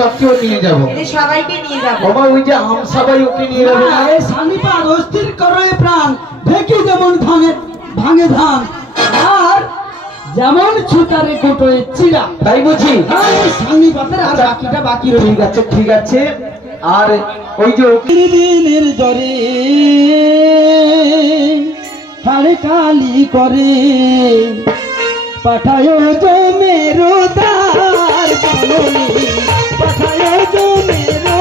কাককেও নিয়ে যাবো, সবাইকে নিয়ে যাবো। বাবা ওই যে আম সবাই ওকে নিয়ে যাবে না? সানিপাত অস্থির করে প্রাণ, ঢেকে যেমন ভাঙে ধান, আর যেমন ছুতারে কোটোয় চিরা, তাই বুঝি? সানিপাতের আর বাকিটা বাকি রইল। ঠিক আছে ঠিক আছে। আর ওই যে দিনের জ্বরে হাড়ে কালি করে পাঠায় জমেরো দার জননী, পাঠায় জমেরো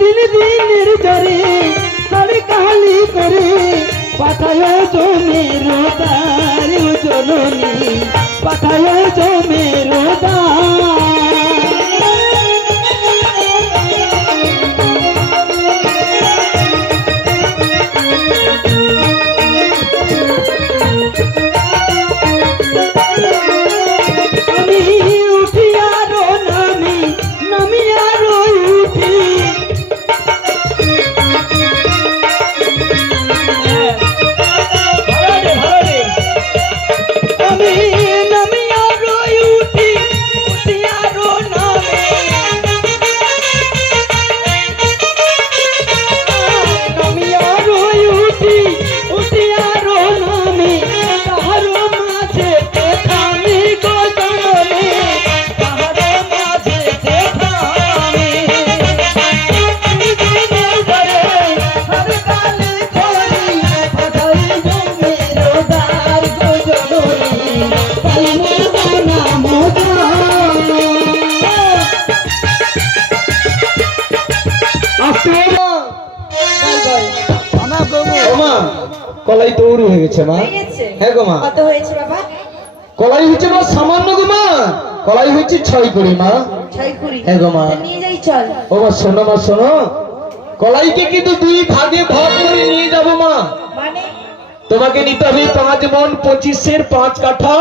দিনের জ্বরে হাড়ে কালি করে পাঠায় জমেরো দার জননী, পাঠায় জমেরো আমি উঠি আরো নামি, নামি আরো উঠি, আমি নামি আরো উঠি, উঠি আরো নামি, নামি আরো উঠি, উঠি আরো নামি, তাহারো মাঝে থামি গো জননী, তাহারো মাঝে থামি। দিনের জ্বরে হাড়ে কালি করি পাঠাই জমেরো দার গো জননী, পালনের নাম মা কলাই তৈরি হয়ে গেছে মা। হয়ে গেছে? হ্যাঁ গো মা। কত হয়েছে বাবা? কলাই হচ্ছে মা সামান্য গো মা, কলাই হচ্ছে 6 কুড়ি মা। 6 কুড়ি? হ্যাঁ গো মা। তা নিয়ে যাই চল। ও মা শোনো মা শোনো, কলাইকে কিন্তু 2 ভাগে ভাগ করে নিয়ে যাবো মা। মানে তোমাকে নিতে হবে 5 মণ 25-এর 5 কাঠা,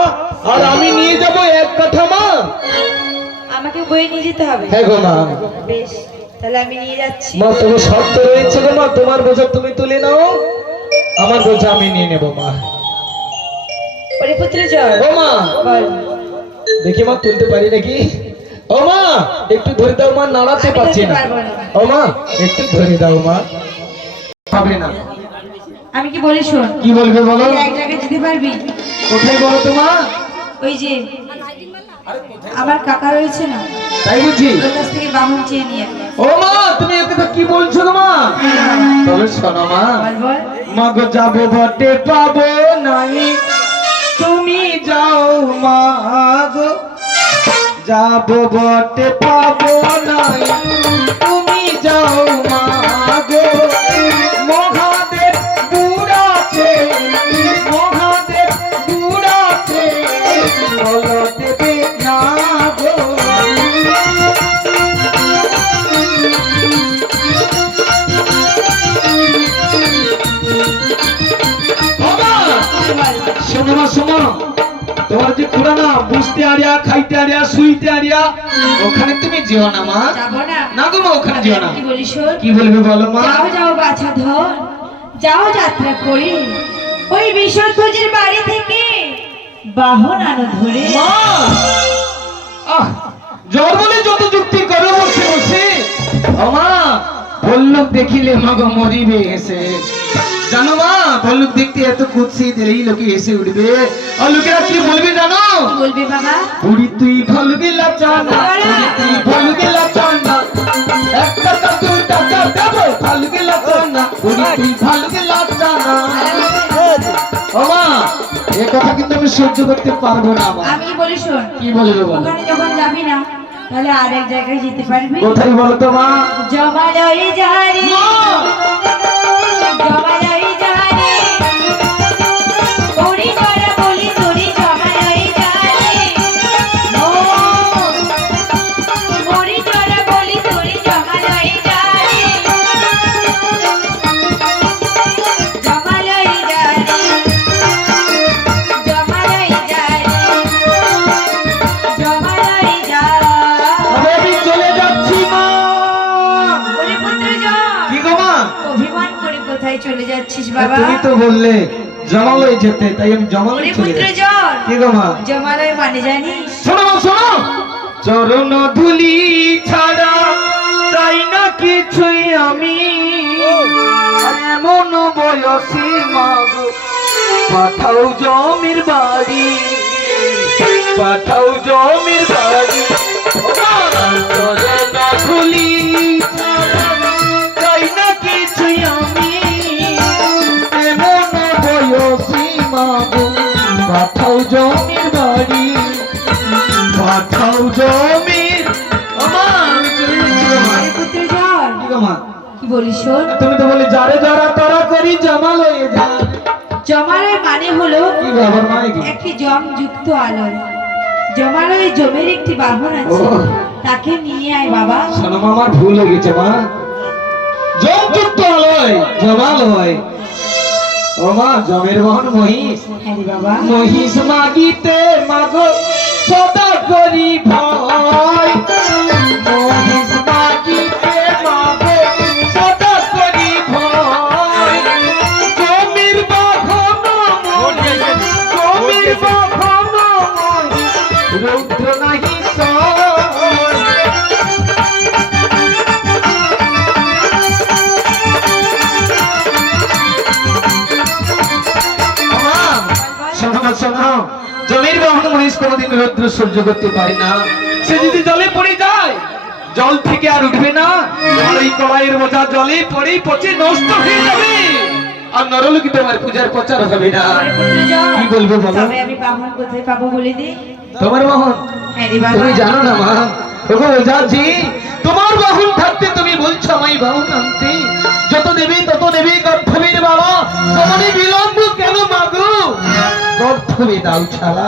আর আমি নিয়ে যাব 1 কাঠা মা। আমাকে বয়ে নিয়ে যেতে হবে? হ্যাঁ গো মা। বেশ, তাহলে আমি নিয়ে যাচ্ছি। মা তোমার শর্ত রয়েছে গো মা, তোমার বোঝা তুমি তুলে নাও, আমার বোঝা আমি নিয়ে নেবো মা। ওরে পুত্র চল। ও মা বল। দেখি মা তুলতে পারি নাকি? ও মা একটু ধরে দাও মা, নাড়াতে আমি পারছি ধরতে না। পারবো না। ও মা একটু ধরে দাও মা। হবে না। আমি কি বলি শোন, কি বলবে বলো? তুই এক জায়গায় যেতে পারবি? কোথায় বলো তো মা? ওই যে আমার কাকা রয়েছে না, তাই বুঝি? ওর কাছ থেকে বাহন চেয়ে নিয়ে আয়। ও মা তুমি এ কথা কি বলছো গো মা? তবে শোনো মা, বল বল। মা গো যাবো বটে পাবো নাই, তুমি যাও মা গো, যাবো বটে পাবো নাই, তুমি যাও মা গো। মহাদেব বুড়াছে, মহাদেব বুড়াছে, বলো দেবে না গো। শোনো মা শোনো, তোমার যে পুরানা বুঝতে আরিয়া, খাইতে আরিয়া, শুইতে আরিয়া, ওখানে তুমি যেও না মা। যাবো না? না গো মা ওখানে যেও না। কি বলি শোন, কি বলবে বলো মা? যাও যাও বাছা ধর, যাও যাত্রা করে ওই বিশ্বধ্বজের বাড়ি থেকে বাহন আনো ধরে। মা আহ জন্মলে যত যুক্তি করো বসে বসে, ও মা ভল্লুক দেখিলে মা গো মরিবে এসে। জানো মা ভল্লুক দেখতে এত কুৎসি দিলেই লোকে এসে উঠবে, আর লোকেরা কি বলবে জানো? কি বলবি বাবা? বুড়ি তুই ভল্লুকে লাচানা, বুড়ি তুই ভল্লুকে লাচানা, একটা কাকু টাকা দেবো ভল্লুকে লাচানা, বুড়ি তুই ভল্লুকে লাচানা। ও মা এ কথা কিন্তু আমি সহ্য করতে পারবো না মা। আমি কি বলি শোন, কি বলবে বলো? ওখানে যখন যাবি না তাহলে আরেক জায়গায় যেতে পারবি। কোথায় বলো তো মা? জমালয় যারে, জমালয় যারে, ওরে করা বলি তোরে জমালয় যারে, ওরে করা বলি তোরে জমালয় যারে, জমালয় যারে, জমালয় যারে, জমালয় যারে। আমি চলে যাচ্ছি মা। বললে জমালয় যেতে, তাই আমি জমালয় ওরে চলে পুত্র যাচ্ছি। জন, কি গো মা? জমালয় মানে জানিস? শোনো মা, শোনো। চরণ ধুলি ছাড়া চাই না কিছুই আমি, এমন বয়সী মাগো পাঠাও জমির বাড়ি, পাঠাও জমির বাড়ি। চরণ ধুলি ছাড়া চাই না কিছুই আমি, এমন বয়সী মাগো পাঠাও জমির বাড়ি, পাঠাও জমির। আমার চলে যাচ্ছি গো মা। ওরে পুত্র জন, কি গো মা? কি বলিস শোন? তুমি তো বলে যারে যারা তারা করি জমালয়ে যা। জমালয় মানে হলো কি ব্যাপার মা? কি একটি জম যুক্ত আলয়। জমালয়ে জমের একটি বাহন আছে, ও। তাকে নিয়ে আয় বাবা। শোনো মা, আমার ভুল হয়ে গেছে মা। জমযুক্ত আলয় জমালয়। ও মা, জমের বাহন মহিষ। হ্যাঁ রে বাবা। মহিষ মাগিতে মাগো সদা করি ভয়, মহিষ মাগিতে মাগো সদা করি ভয়। জমির বাহন মহিষ, জমির বাহন মহিষ, রৌদ্র নাহি সয়। শোনো না, শোনো। জলের বাহন মহিষ কোনোদিন রৌদ্র সহ্য করতে পারে না। সে যদি জলে পড়ে যায়, জল থেকে আর উঠবে না। আর এই কড়াইয়ের বোঝা জলে পড়ে পচে নষ্ট হয়ে যাবে, আর নরলোকে তোমার পূজার প্রচার হবে না। ওরে পুত্র জন, কি বলবো বলো? তবে আমি বাহন কোথায় পাবো বলে দে। তোমার বাহন হ্যাঁ রে বাবা। তুমি জানো না মা? ওগো ওঝাজি, তোমার বাহন থাকতে তুমি বলছো আমায় বাহন আনতে? যত দেবী তত নেবে গর্ভবীর বাবা, তোমারই বিলম্ব কেন মাগো? গর্ভবী দাও ছাড়া